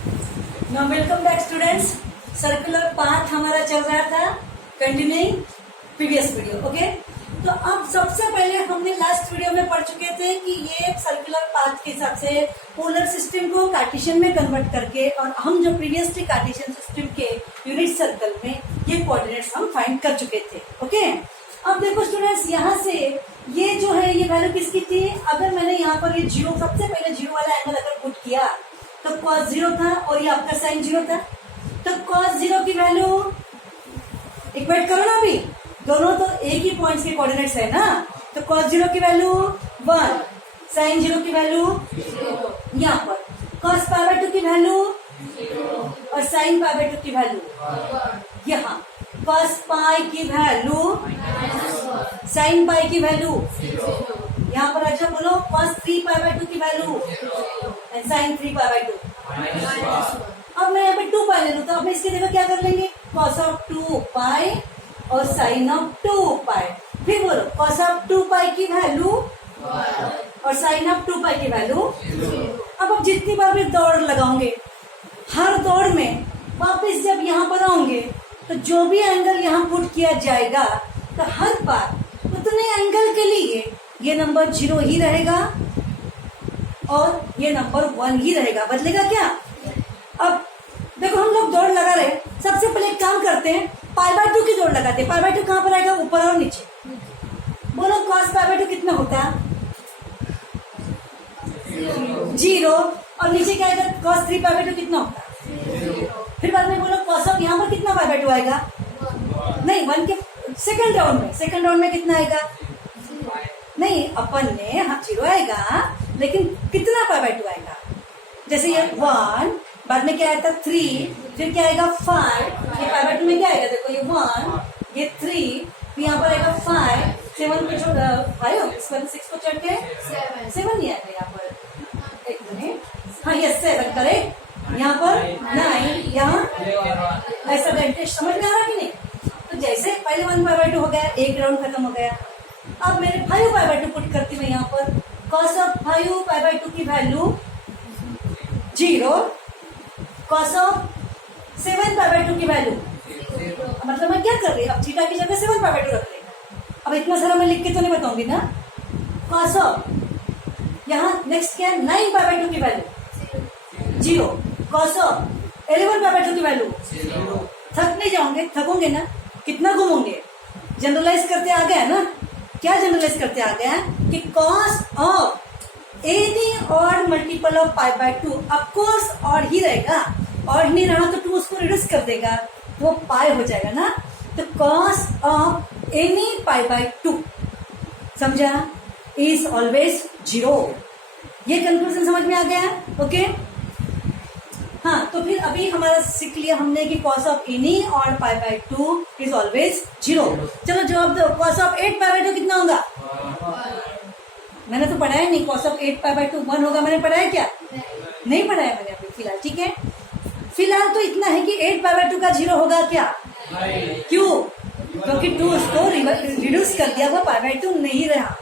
Now welcome back students. Circular path हमारा चल रहा था, कंटिन्यूइंग प्रीवियस वीडियो। ओके, तो अब सबसे पहले हमने लास्ट वीडियो में पढ़ चुके थे कि ये सर्कुलर पाथ के हिसाब से पोलर सिस्टम को कार्टेशियन में कन्वर्ट करके, और हम जो प्रीवियसली कार्टेशियन सिस्टम के यूनिट सर्कल में ये कोऑर्डिनेट्स हम फाइंड कर चुके थे। ओके, अब देखो स्टूडेंट्स, यहाँ से ये जो है ये वैल्यू किसकी थी? अगर मैंने यहाँ पर ये जीरो, सबसे पहले जीरो वाला एंगल अगर पुट किया तो cos जीरो था और ये आपका साइन जीरो था। तो cos जीरो की वैल्यू इक्वेट करो ना, अभी दोनों तो एक ही पॉइंट्स के कोऑर्डिनेट्स है ना। तो cos जीरो की वैल्यू 1, साइन जीरो की वैल्यू यहाँ पर, cos पाई बाय 2 की वैल्यू और साइन पाई बाय 2 की वैल्यू यहाँ, cos पाई की वैल्यू, साइन पाई की वैल्यू यहाँ पर। अच्छा बोलो, cos 3 पाई बाय 2 की value and sine 3 pi by 2। अब मैं यहाँ पे 2 पाई ले लूँ तो अब इसकी जगह क्या कर लेंगे? cos ऑफ 2 पाई और साइन ऑफ 2 पाई। फिर बोलो, cos ऑफ 2 पाई की वैल्यू और साइन ऑफ 2 पाई की वैल्यू। अब जितनी बार भी दौड़ लगाओगे, हर दौड़ में वापस जब यहाँ पर आओगे तो जो भी एंगल यहाँ पुट किया जाएगा तो हर बार उतने एंगल के लिए ये नंबर 0 ही रहेगा और ये नंबर 1 ही रहेगा। बदलेगा क्या? अब देखो, हम लोग दौड़ लगा रहे हैं, सबसे पहले एक काम करते हैं, पाई बाय 2 की दौड़ लगाते हैं। पाई बाय 2 कहाँ पर आएगा? ऊपर और नीचे। बोलो, cos पाई बाय 2 कितना होता है? 0। और नीचे क्या आएगा? cos 3 पाई बाय 2 कितना होता है? फिर बाद में बोलो, cos ऑफ यहाँ पर कितना पाई बाय 2 आएगा? नहीं, 1 के सेकंड राउंड में कितना आएगा? नहीं, अपन ने हाँ 0 आएगा, लेकिन कितना पाई बाय 2 आएगा? जैसे ये 1, बाद में क्या आया था? 3, फिर क्या आएगा? 5। ये पाई बाय 2 में क्या आएगा? देखो, ये 1, ये 3, फिर यहाँ पर आएगा 5, 7 को छोड़ 5, 6 को चढ़ के 7 नहीं आएगा यहाँ पर। एक मिनट, हाँ ये 7 करेक्ट। यहाँ पर 9, यहाँ ऐसा डेंटेज समझ में आ रहा कि नहीं? तो जैसे पहले 1 पाई बाय 2 हो गया, एक राउंड खत्म हो गया। अब मेरे 5 पाई बाय 2 पुट करती हूँ यहाँ पर, cos ऑफ 5 पाई बाय 2 की value 0, cos of 7 pi by 2 की वैल्यू, मतलब मैं क्या कर रही हूँ? अब थीटा की जगह 7 पाई बाय 2 रख लेगा। अब इतना सारा मैं लिख के तो नहीं बताऊंगी ना। cos ऑफ यहाँ नेक्स्ट क्या है? 9 पाई बाय 2 की value 0, cos of 11 pi by 2 की वैल्यू 0। थक नहीं जाओगे? थकोगे ना? कितना घूमोगे? जनरलाइज करते आ गया ना। क्या जनरलाइज करते आ गया कि cos of any odd multiple of pi by 2, of course odd ही रहेगा, ऑड नहीं रहा तो 2 उसको रिड्यूस कर देगा, वो पाई हो जाएगा ना। तो cos of any pi by 2, समझा, इज ऑलवेज 0। ये कंक्लूजन समझ में आ गया? ओके, हाँ, तो फिर अभी हमारा सीख लिया हमने कि cos ऑफ एनी और पाई बाय 2 इज ऑलवेज 0। चलो जवाब दो, cos ऑफ 8 पाई बाय 2 कितना होगा? मैंने तो पढ़ाया नहीं। cos ऑफ 8 पाई बाय 2 1 होगा, मैंने पढ़ाया क्या? नहीं पढ़ाया मैंने अभी फिलहाल। ठीक है, फिलहाल तो इतना है कि 8 पाई बाय 2 का 0 होगा क्या? क्यों? क्योंकि 2 उसको रिड्यूस कर दिया, वो पाई बाय 2 नहीं रहा।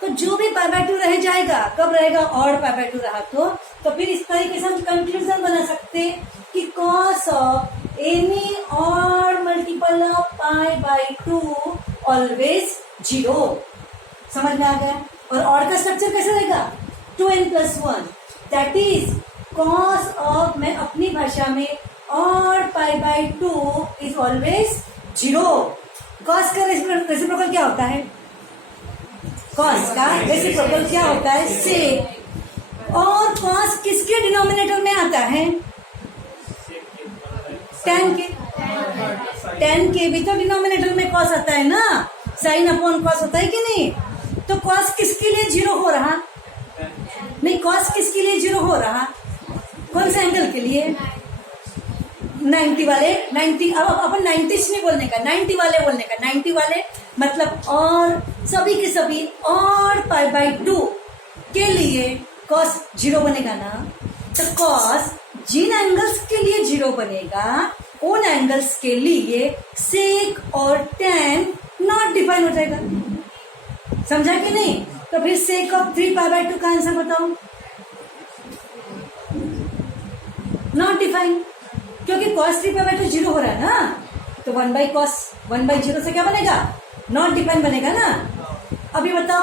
तो जो भी पाई बाय 2 रह जाएगा, कब रहेगा? ऑड पाई बाय 2 रहा तो फिर इस तरीके से हम कंक्लूजन बना सकते कि cos of any odd multiple of pi by 2 always 0। समझ में आ गया? और ऑड का स्ट्रक्चर कैसे रहेगा? 2n+1, that is cos of, मैं अपनी भाषा में, odd pi by 2 is always 0। cos का रेसिप्रोकल क्या होता है? cos का रेसिप्रोकल क्या होता है? sec। और cos किसके डिनोमिनेटर में आता है? tan के। tan के भी तो डिनोमिनेटर में cos आता है ना, sin अपॉन cos होता है कि नहीं? तो cos किसके लिए 0 हो रहा? नहीं, cos किसके लिए 0 हो रहा? कौन से एंगल के लिए? 90 वाले। 90, अब अपन 90 नहीं बोलने का, 90 वाले बोलने का। 90 वाले मतलब और सभी के सभी और पाई बाय 2 के लिए cos 0 बनेगा ना। तो cos जिन एंगल्स के लिए 0 बनेगा, उन एंगल्स के लिए sec और tan नॉट डिफाइन हो जाएगा। समझा कि नहीं? तो फिर sec ऑफ 3 पाई बाय 2 का आंसर बताओ। नॉट डिफाइंड, क्योंकि cos 3 जीरो हो रहा है ना, तो 1/0 से क्या बनेगा, नॉट डिफाइंड बनेगा ना। अभी बताओ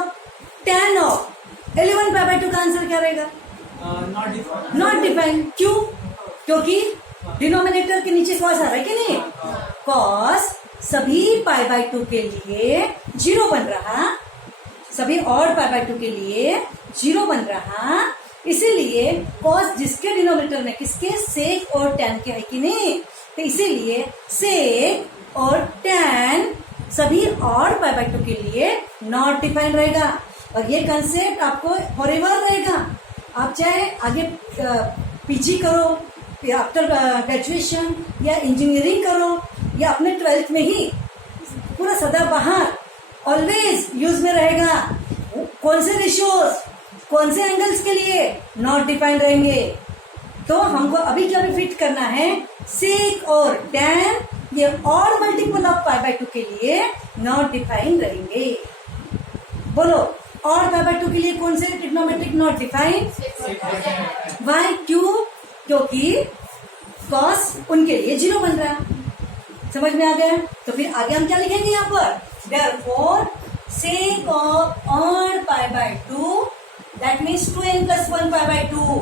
tan ऑफ 11/2 का आंसर क्या रहेगा, नॉट डिफाइंड। क्यों, क्योंकि डिनोमिनेटर के नीचे cos आ रहा है कि नहीं, cos सभी π/2 के लिए जीरो बन रहा, सभी और π/2 के लिए जीरो बन रहा, इसीलिए cos जिसके डिनोमिनेटर में किसके, sec और tan के है कि नहीं, तो इसीलिए sec और tan सभी और π/2 के लिए नॉट डिफाइंड रहेगा। और ये कंसेप्ट आपको फॉरएवर रहेगा, आप चाहे आगे पीजी करो या आफ्टर ग्रेजुएशन या इंजीनियरिंग करो या अपने 12th में ही, पूरा सदाबहार ऑलवेज यूज में रहेगा। कौन से रेशियोज, कौन से एंगल्स के लिए नॉट डिफाइंड रहेंगे, तो हमको अभी क्या फिट करना है, सेक और टैन ये और मल्टीपल ऑफ π/2 के लिए नॉट डिफाइंड रहेंगे। बोलो और π/2 के लिए कौन से ट्रिग्नोमेट्रिक नॉट डिफाइंड, वाई, क्यों, क्योंकि cos उनके लिए जीरो बन रहा है। समझ में आ गया, तो फिर आगे हम क्या लिखेंगे यहाँ पर, therefore sec of odd π/2 that means 2n plus 1 π/2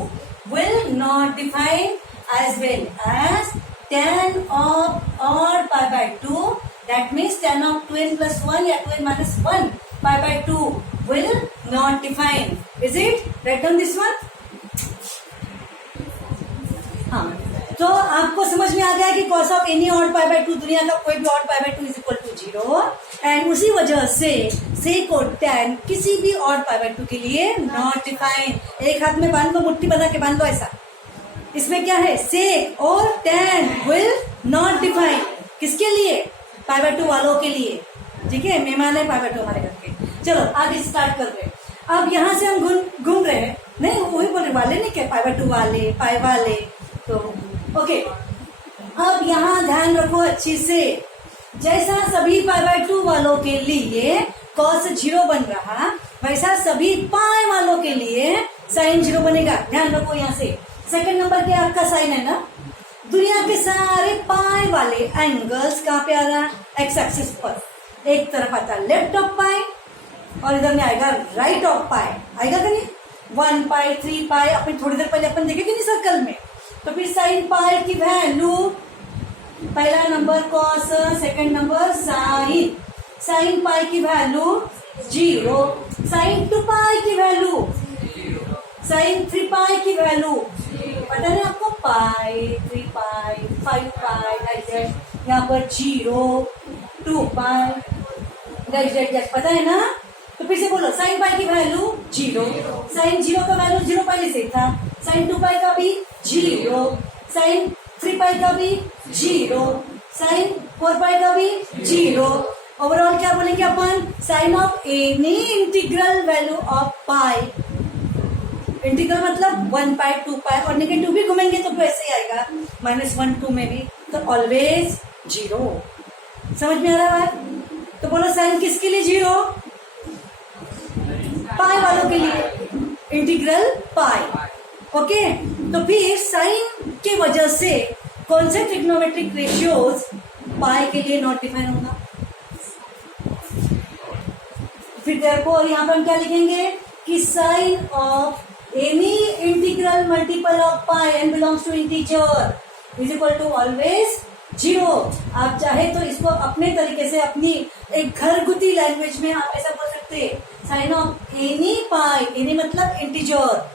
will not define as well as tan of odd π/2 that means tan of 2n plus 1 या 2n minus 1 π/2 will not define, is it? Write down this one. हाँ, तो आपको समझ में आ गया कि cos of any odd π/2, दुनिया का कोई भी odd π/2 is equal to zero, and उसी वजह से सेक और टैन किसी भी ऑड π/2 के लिए नॉट डिफाइंड। एक हाथ में बांध लो, मुट्ठी बना के बांध लो ऐसा, इसमें क्या है, सेक और टैन विल नॉट डिफाइंड, किसके लिए, π/2 वालों के लिए, ठीक है, मेहमान है π/2 हमारे घर के। चलो आगे स्टार्ट कर रहे हैं। अब यहाँ से हम घूम रहे हैं, नहीं वही बोले वाले नहीं क्या, π/2 वाले, पाई वाले, तो ओके। अब यहाँ ध्यान रखो अच्छी से, जैसा सभी π/2 वालों के लिए cos जीरो बन रहा, वैसा सभी पाई वालों के लिए साइन जीरो बनेगा। ध्यान रखो यहाँ से, सेकंड नंबर के आपका साइन है ना, दुनिया के सारे पाई वाले एंगल्स कहाँ पे आ रहा है, एक्स एक्सिस पर, एक तरफ आता है लेफ्ट ऑफ पाई और इधर में आएगा राइट ऑफ पाई, आएगा कि नहीं, 1 पाई 3 पाई, अपन थोड़ी देर पहले अपन देखे कि नहीं सर्कल में। तो फिर साइन पाई की वैल्यू, पहला number cos, second number sine, sine pi की वैल्यू 0, साइन 2 पाई की वैल्यू, साइन 3 पाई की वैल्यू, पता नहीं आपको, पाई 3 पाई 5 पाई ऐसे, यहाँ पर 0 2 पाई पता है ना। तो फिर से बोलो, साइन पाई की वैल्यू 0, साइन 0 का वैल्यू 0 पहले से था, साइन 2 पाई का भी 0, साइन 3 पाई का भी 0, साइन 4 पाई का भी 0। ओवरऑल क्या बोलेंगे अपन, sine of any integral value of pi, integral मतलब 1 पाई 2 पाई, और नेगेटिव भी घूमेंगे तो ऐसे ही आएगा, -1 2 में भी, तो ऑलवेज 0। समझ में आ रहा है बात, तो बोलो साइन किसके लिए 0, पाई वालों के लिए, इंटीग्रल पाई, ओके। तो फिर साइन की वजह से कौन से ट्रिग्नोमेट्रिक रेशियोज पाई के लिए नॉट डिफाइन होगा, फिर देखो यहाँ पर हम क्या लिखेंगे कि sine of any integral multiple of pi and belongs to integer is equal to always 0। आप चाहे तो इसको अपने तरीके से, अपनी एक घरगुती लैंग्वेज में आप ऐसा बोल सकते हैं, sine of any pi, any मतलब इंटीजर,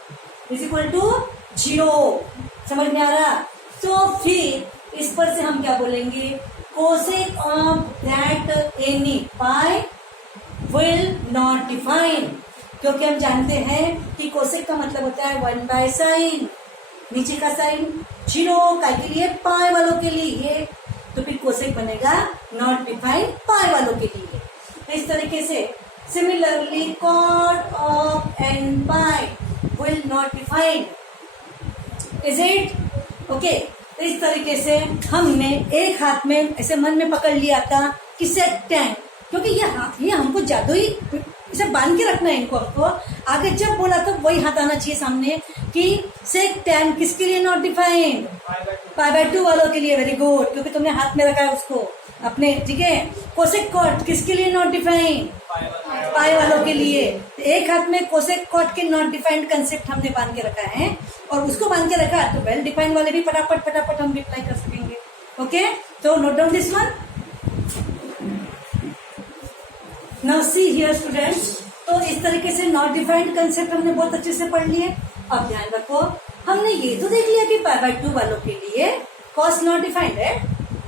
इज इक्वल टू 0। समझ में आ रहा, तो फिर इस पर से हम क्या बोलेंगे, cosec of that any pi will not define, क्योंकि हम जानते हैं कि कोसेक का मतलब होता है 1/sin, नीचे का साइन 0 का के लिए, पाई वालों के लिए, तो फिर कोसेक बनेगा नॉट डिफाइन पाई वालों के लिए। तो इस तरीके से similarly cot of n pi will not define, is it okay. तो इस तरीके से हमने एक हाथ में ऐसे मन में पकड़ लिया था कि सेक टैन, क्योंकि ये हमको जादुई इसे बांध के रखना है इनको हमको। आगे जब बोला तो वही हाथ आना चाहिए सामने कि सेक टैन किसके लिए नॉट डिफाइंड, पाई/2 वालों के लिए। वेरी गुड, क्योंकि तुमने हाथ में रखा है उसको अपने, ठीक है। कोसेक कॉट किसके लिए नॉट डिफाइंड, पाई वालों के लिए। तो एक हाथ में कोसेक कॉट के नॉट डिफाइंड कंसेप्ट हमने बांध के रखा है और उसको बांध के रखा तो वेल डिफाइंड वाले भी फटाफट फटाफट हम रिप्लाई कर सकेंगे। ओके, तो note down this one. Now see here students, तो इस तरीके से नॉट डिफाइंड कंसेप्ट हमने बहुत अच्छे से पढ़ लिए। अब ध्यान रखो, हमने ये तो देख लिया कि पाई/2 वालों के लिए कॉस नॉट डिफाइंड है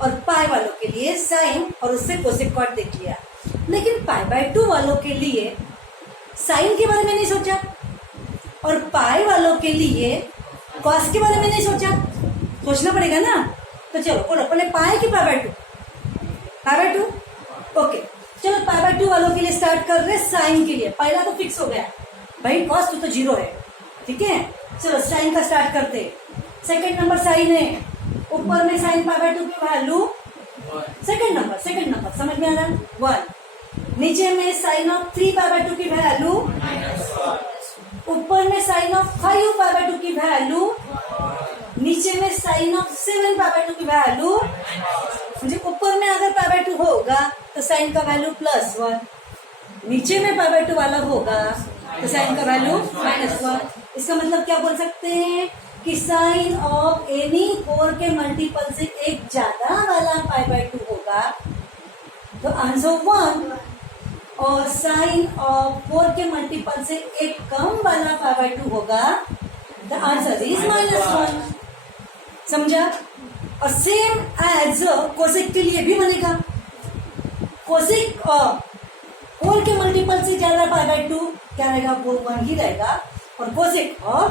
और पाई वालों के लिए साइन और उससे कोसेक कॉट देख लिया। लेकिन पाई/2 वालों के लिए साइन के बारे में नहीं सोचा और पाई वालों के लिए कॉस के बारे में नहीं सोचा। सोचना पड़ेगा ना। तो चलो बोलो पहले पाई की पाई/2, पाई/2। ओके, चलो पाई/2 वालों के लिए स्टार्ट कर रहे साइन के लिए। पहला तो फिक्स हो गया भाई, कॉस तो 0 है, ठीक है। चलो साइन का स्टार्ट करते। सेकंड नंबर साइन है, ऊपर में साइन पाई/2 की वैल्यू सेकंड नंबर समझ में आ रहा है 1। नीचे में साइन ऑफ 3 पाई/2 की वैल्यू, ऊपर में साइन ऑफ 5 पाई/2 की वैल्यू, नीचे में साइन ऑफ 7 पाई/2 की वैल्यू। मुझे ऊपर में अगर पाई/2 होगा तो साइन का वैल्यू +1, नीचे में पाई/2 वाला होगा तो साइन का वैल्यू -1। इसका मतलब क्या बोल सकते हैं कि साइन ऑफ एनी 4 के मल्टीपल से एक ज्यादा वाला पाई/2 होगा तो आंसर 1, और साइन ऑफ 4 के मल्टीपल से एक कम वाला पाई/2 होगा द आंसर इज -1। समझा? और सेम एज कोसेक के लिए भी बनेगा। कोसेक 4 के मल्टीपल से ज्यादा पाई/2 क्या रहेगा, वो 1 ही रहेगा। और कोसेक ऑफ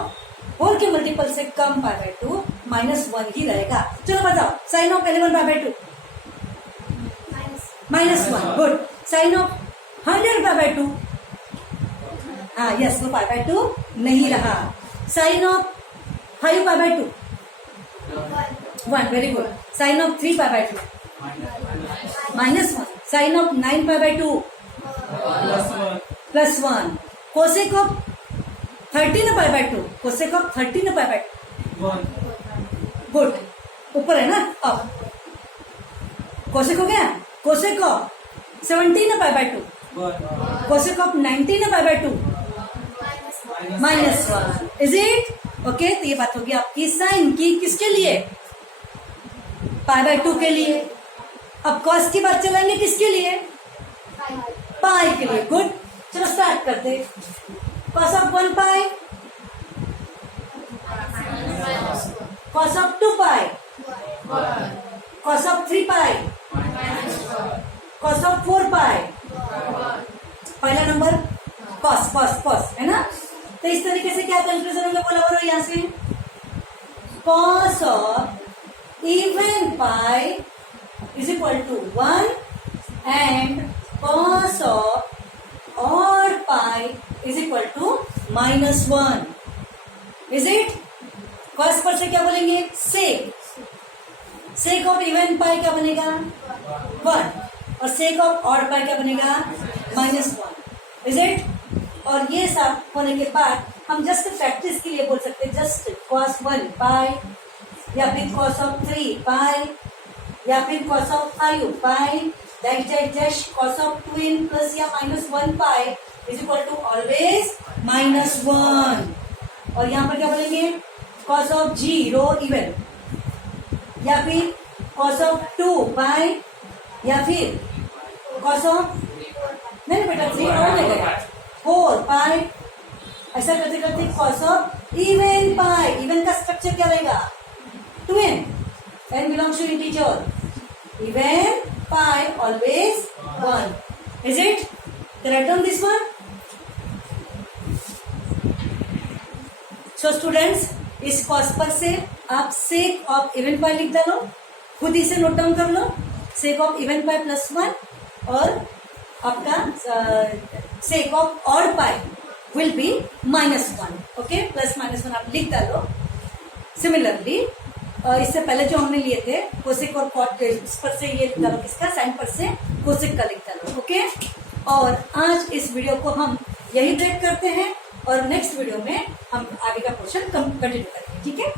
4 के मल्टीपल से कम पाई/2 -1 ही रहेगा। चलो बताओ, साइन ऑफ 11 पाई/2 -1। गुड। साइन ऑफ 100 पाई/2, हाँ यस, वो पाई/2 नहीं रहा। साइन ऑफ 5 पाई/2 1, वेरी गुड। साइन ऑफ 3 पाई/2 -1। साइन ऑफ 9 पाई/2 +1। कोसेक ऑफ 13 पाई/2, कोसेक ऑफ 13 पाई/2 गुड, ऊपर है ना। अब कोसेक हो गया, कोसेक ऑफ 17 पाई/2, कोसेक ऑफ 19 पाई/2 -1। Is it okay? तो ये बात होगी आपकी साइन की, किसके लिए, पाई/2 के लिए। अब कॉस की बात चलेंगे, किसके लिए, पाई के लिए। गुड, चलो स्टार्ट करते। Cos of 1 pi, cos of 2 pi, cos of 3 pi, cos of 4 पाई। पहला नंबर कॉस कॉस कॉस है ना। तो इस तरीके से क्या कंक्लूजन होंगे, बोला बोलो यहां से। Cos of even pi is equal to 1 and cos of odd pi is equal to -1। Is it? Cos पर से क्या बोलेंगे, सेक। सेक ऑफ इवन पाई क्या बनेगा, 1, और सेक ऑफ ऑड पाई क्या बनेगा, -1। Is it? और ये सब होने के बाद हम जस्ट प्रैक्टिस के लिए बोल सकते हैं, जस्ट कॉस 1 पाई या फिर कॉस ऑफ 3 पाई या फिर cos of 5 pi dash cos of 2n plus या -1 pi is equal to always -1। और यहाँ पर क्या बोलेंगे, कॉस ऑफ 0 इवन या फिर कॉस ऑफ 2 पाई या फिर कॉस ऑफ, नहीं बेटा 3 और ले गया, 4 पाई। ऐसा करते करते cos of even pi, even का स्ट्रक्चर क्या रहेगा, 2n, n belongs to integer, even pi always 1. Is it? Can I write down this one? So students, इस कॉस पर से आप सेक ऑफ इवन पाई लिख डालो, खुद ही से नोट डाउन कर लो। सेक ऑफ इवन पाई +1 और आपका sake of odd pi will be -1। Okay, +-1 आप लिख डालो। सिमिलरली इससे पहले जो हमने लिए थे कोसेक और कॉट, इस पर से ये लिख डालो, किसका, साइन पर से कोसेक का लिख डालो। ओके, और आज इस वीडियो को हम यही ब्रेक करते हैं और नेक्स्ट वीडियो में हम आगे का पोर्शन कंटिन्यू करेंगे, ठीक है।